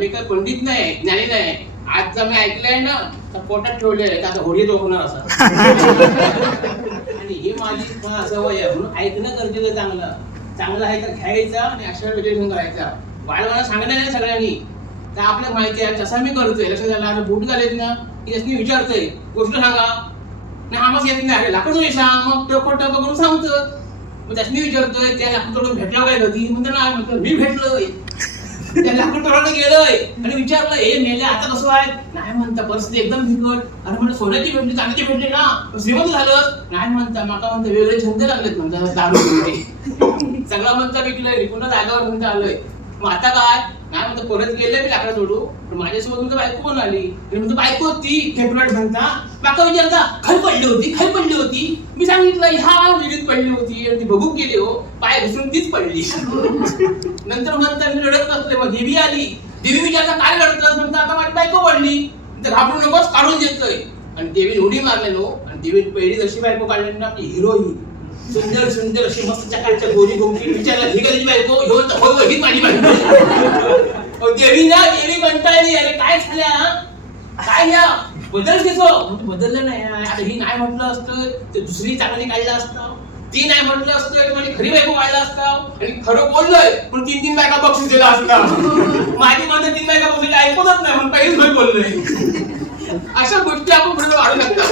मी काही पंडित नाही, ज्ञानी नाही. आज जर मी ऐकलंय ना तर पोटात ठेवलंय, आता होडी होणार असं. आणि ही माझी सवय आहे, म्हणून ऐकणं गरजेचं आहे. चांगलं चांगलं आहे तर घ्यायचं आणि अक्षर विश्लेषण करायचं. वाढवायला सांगणं नाही सगळ्यांनी, तर आपल्याला माहिती आहे तसं मी करतोय. लक्षात झालं. आता बुट झालेत ना की त्याच्यानी विचारतोय गोष्ट सांगा नाही, आम्हाला येत नाही, लाकूड सांग. मग टप करून सांगतो. मग त्याच्यानी विचारतोय त्या लाकूड तोडून भेटला काय कधी, म्हणतो ना म्हटलं मी भेटलोय. त्या लाकूड तोडायला गेलोय आणि विचारलं हे मेले आता कसं आहे, नाही म्हणता परिस्थिती एकदम बिकट. अरे म्हणलं सोन्याची भेटली, चांदीची भेटली ना, श्रीमंत झालं. नाही म्हणता माका म्हणता वेगळे छंद लागलेत म्हणतात, दारू सगळं म्हणता विकलंय, पुन्हा जागावर म्हणता आलोय. मग आता काय नाही म्हणतो परत गेले मी लाकडा तोडू. पण माझ्यासोबत म्हणतो बायको पण आली. म्हणतो बायको होती फेब्रुवारी म्हणता. माका विचारता खाली पडली होती, खाली पडली होती. मी सांगितलं ह्या विहिरीत पडली होती आणि ती बघूक गेली हो, पाय घुसून तीच पडली. नंतर म्हणता मी रडत नसले. मग देवी आली. देवी विचारता काय रडतं, म्हणता आता माझी बायको पडली. तर घाबरू नकोस, काढून देतोय. आणि देवीने उडी मारलेलो आणि देवीने पहिली जशी बायको काढली ना आपली हिरोईन, सुंदर सुंदर अशी मस्त चकाच्या गोरी गोमटी. विचारला ही कधी बायको, हो ही माझी बायको. देवी ना देवी कंटाळली. अरे काय झाल्या, काय घ्या बदल घेतो. बदललं नाही. आता ही नाही म्हटलं असतं तर दुसरी चांगली काढलं असतं. ती नाही म्हटलं असतं तर माझी खरी बायको काढलं असतं. आणि खरं बोललोय पण 3-3 बायका बक्षीस दिला असतं. माझी माझं 3 बायका बक्षीस ऐकतच नाही म्हणून पहिलीच होय बोललोय. अशा गोष्टी आपण पुढे वाढू शकतो.